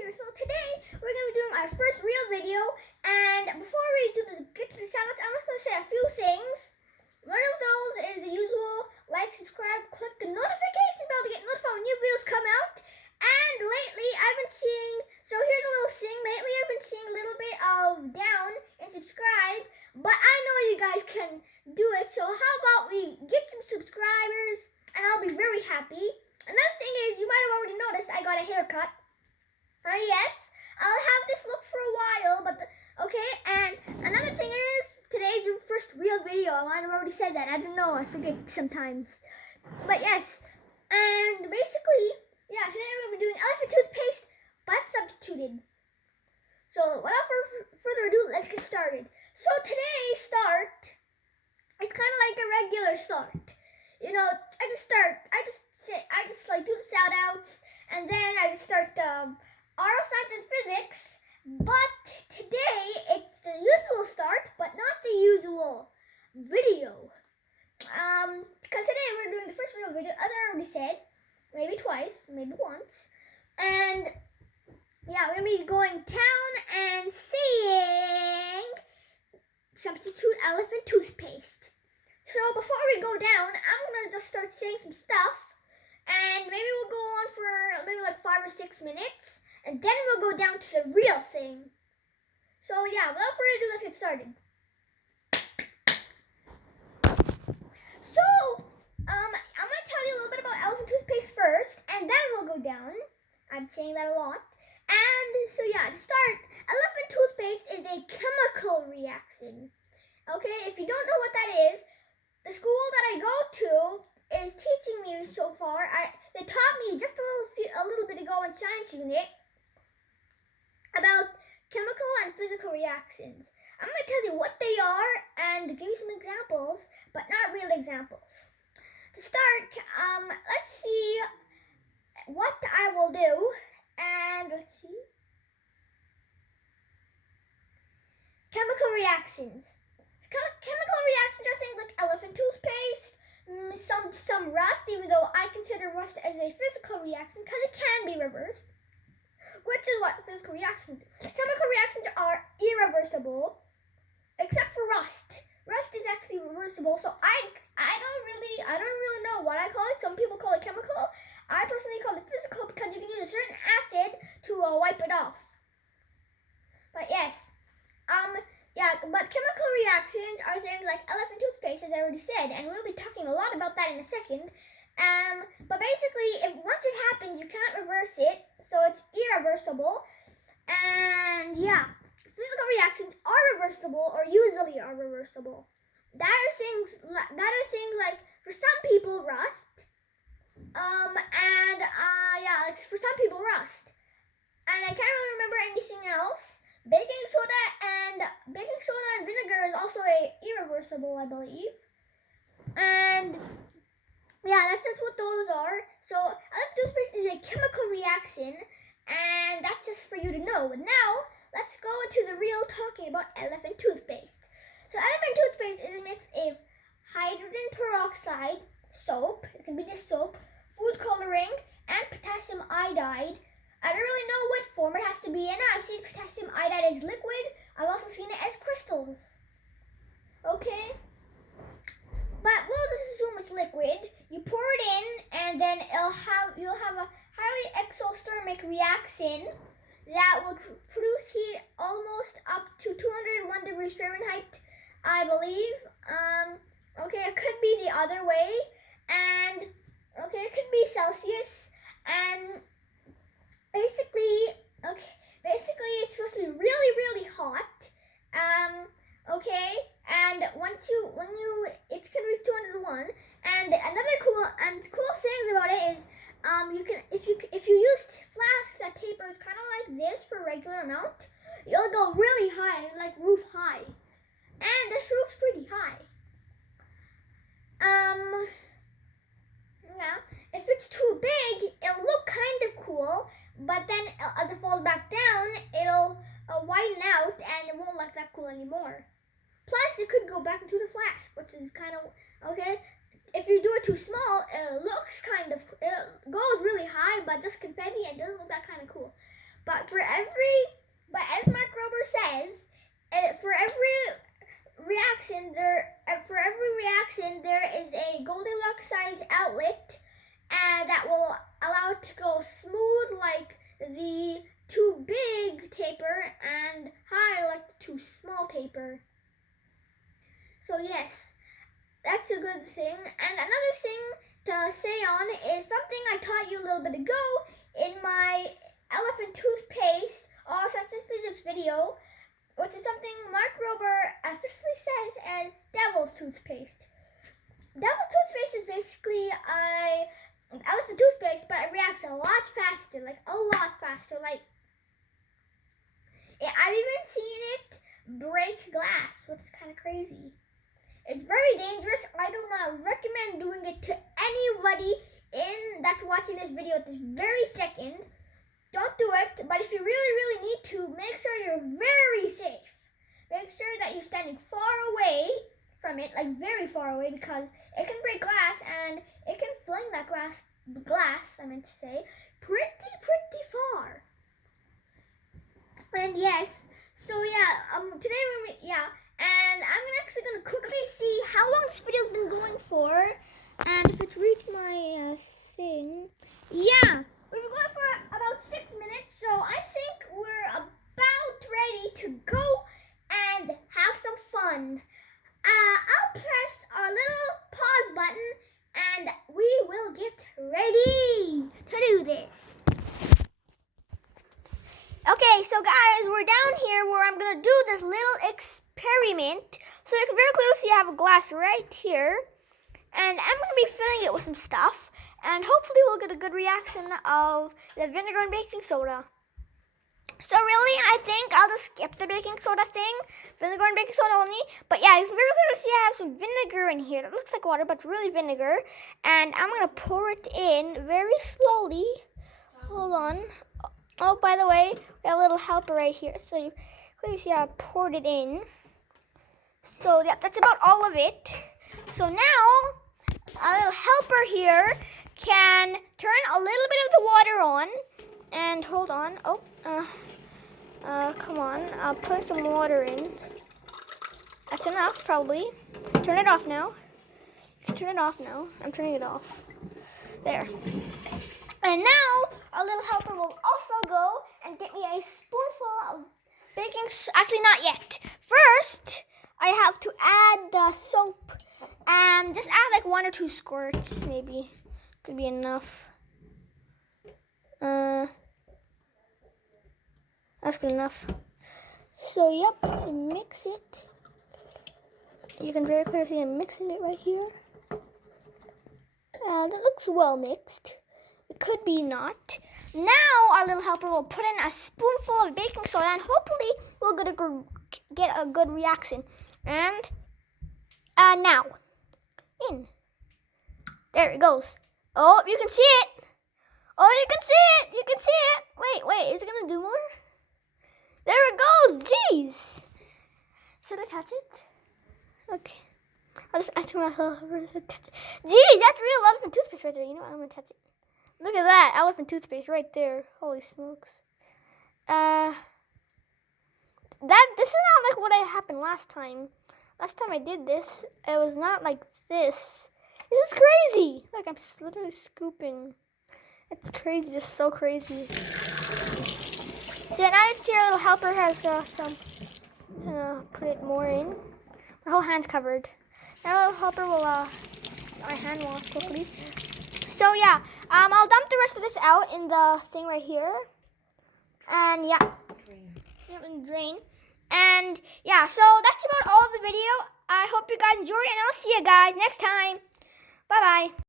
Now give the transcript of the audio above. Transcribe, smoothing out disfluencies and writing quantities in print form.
here. So today we're going to be doing our first real video, and before we get to the shoutouts, I'm just going to say a few things. One of those is the usual: like, subscribe, click the notification bell to get notified when new videos come out. And lately I've been seeing, so here's a little thing, lately I've been seeing a little bit of down and subscribe, but I know you guys can do it, so how about we get some subscribers and I'll be very happy. Another thing is, you might have already noticed I got a haircut. Yes, I'll have this look for a while, but okay. And another thing is, today's the first real video. I might have already said that. I don't know. I forget sometimes. But yes, and basically, yeah, today we're going to be doing elephant toothpaste, but substituted. So without further ado, let's get started. So today's start, it's kind of like a regular start. You know, I just do the shout outs, and then I just start oral science and physics. But today it's the usual start, but not the usual video. Because today we're doing the first real video, as I already said, maybe twice, maybe once. And yeah, we're gonna be going town and seeing substitute elephant toothpaste. So before we go down, I'm gonna just start saying some stuff, and maybe we'll go on for maybe like 5 or 6 minutes, and then we'll go down to the real thing. So yeah, without further ado, let's get started. So I'm gonna tell you a little bit about elephant toothpaste first, and then we'll go down. I'm saying that a lot. And so yeah, to start, elephant toothpaste is a chemical reaction. Okay, if you don't know what that is, the school that I go to is teaching me so far. They taught me just a little bit ago in science unit about chemical and physical reactions. I'm going to tell you what they are and give you some examples, but not real examples. To start, let's see what I will do, and let's see. Chemical reactions. Chemical reactions are things like elephant toothpaste, some rust, even though I consider rust as a physical reaction because it can be reversed. Which is what physical reactions do. Chemical reactions are irreversible, except for rust. Rust is actually reversible, so I don't really know what I call it. Some people call it chemical. I personally call it physical because you can use a certain acid to wipe it off. But yes, but chemical reactions are things like elephant toothpaste, as I already said, and we'll be talking a lot about that in a second. But basically, once it happens, you can't reverse it, so it's irreversible. And yeah, physical reactions are reversible, or usually are reversible. That are things like, for some people, rust. Like for some people, rust. And I can't really remember anything else. Baking soda and vinegar is also irreversible, I believe. And yeah, that's just what those are. So elephant toothpaste is a chemical reaction, and that's just for you to know. But now let's go into the real talking about elephant toothpaste. So elephant toothpaste is a mix of hydrogen peroxide, soap, it can be just soap, food coloring, and potassium iodide. I don't really know what form it has to be in. I've seen potassium iodide as liquid. I've also seen it as crystals. Okay? But we'll just assume it's liquid. You pour it in, and then you'll have a highly exothermic reaction that will produce heat almost up to 201 degrees Fahrenheit, I believe. Okay, it could be the other way. And okay, it could be Celsius. And basically it's supposed to be really, really hot. Okay, and when it can reach 201. And another cool things about it is, you can if you use flasks that tapers kind of like this for a regular amount, you'll go really high, like roof high. And this roof's pretty high. Yeah, if it's too big, it'll look kind of cool, but then as it falls back down, it'll widen out and it won't look that cool anymore. Plus, it could go back into the flask, which is kind of okay. If you do it too small, it goes really high, but just confetti, and it doesn't look that kind of cool. But as Mark Rober says, for every reaction there is a Goldilocks size outlet, and that will allow it to go smooth like the too big taper and high like the too small taper. So yes, that's a good thing. And another thing to say on is something I taught you a little bit ago in my elephant toothpaste all science and physics video, which is something Mark Rober officially says as devil's toothpaste. Devil's toothpaste is basically an elephant toothpaste, but it reacts a lot faster, like a lot faster. Like I've even seen it break glass, which is kind of crazy. It's very dangerous. I do not recommend doing it to anybody that's watching this video at this very second. Don't do it, but if you really need to, make sure you're very safe. Make sure that you're standing far away from it, like very far away, because it can break glass and it can fling that glass, I meant to say, pretty far. And yes, so yeah, today and I'm actually gonna quickly see how long this video's been going for, and if it's reached my thing. Yeah, we've been going for about 6 minutes, so I think we're about ready to go and have some fun. I'll press our little pause button, and we will get ready to do this. Okay, so guys, we're down here where I'm gonna do this little experiment. So you can very clearly see I have a glass right here, and I'm gonna be filling it with some stuff, and hopefully we'll get a good reaction of the vinegar and baking soda. So really, I think I'll just skip the baking soda thing, vinegar and baking soda only. But yeah, you can very clearly see I have some vinegar in here. It looks like water, but it's really vinegar, and I'm gonna pour it in very slowly. Hold on. Oh, by the way, we have a little helper right here. So you clearly see I poured it in. So yeah, that's about all of it. So now, a little helper here can turn a little bit of the water on. And hold on. Oh, come on. I'll put some water in. That's enough, probably. Turn it off now. Turn it off now. I'm turning it off. There. And now, our little helper will also go and get me a spoonful of baking soda. Actually, not yet. First, I have to add the soap. Just add like 1 or 2 squirts, maybe. Could be enough. That's good enough. So, yep, mix it. You can very clearly see I'm mixing it right here. That looks well mixed. It could be not. Now our little helper will put in a spoonful of baking soda, and hopefully we'll get a good reaction. And now, in. There it goes. Oh, you can see it. Oh, you can see it. You can see it. Wait, is it gonna do more? There it goes. Jeez. Should I touch it? Okay. I'll just ask my helper to touch it. Jeez, that's real elephant toothpaste right there. You know what? I'm gonna touch it. Look at that elephant toothpaste right there. Holy smokes. This is not like what happened last time. Last time I did this, it was not like this. This is crazy. Look, I'm literally scooping. It's crazy, just so crazy. So now this here little helper has some. I'm gonna put it more in. My whole hand's covered. Now little helper will my hand wash quickly. So yeah, I'll dump the rest of this out in the thing right here. And yeah, and drain. And yeah, so that's about all of the video. I hope you guys enjoyed, and I'll see you guys next time. Bye bye.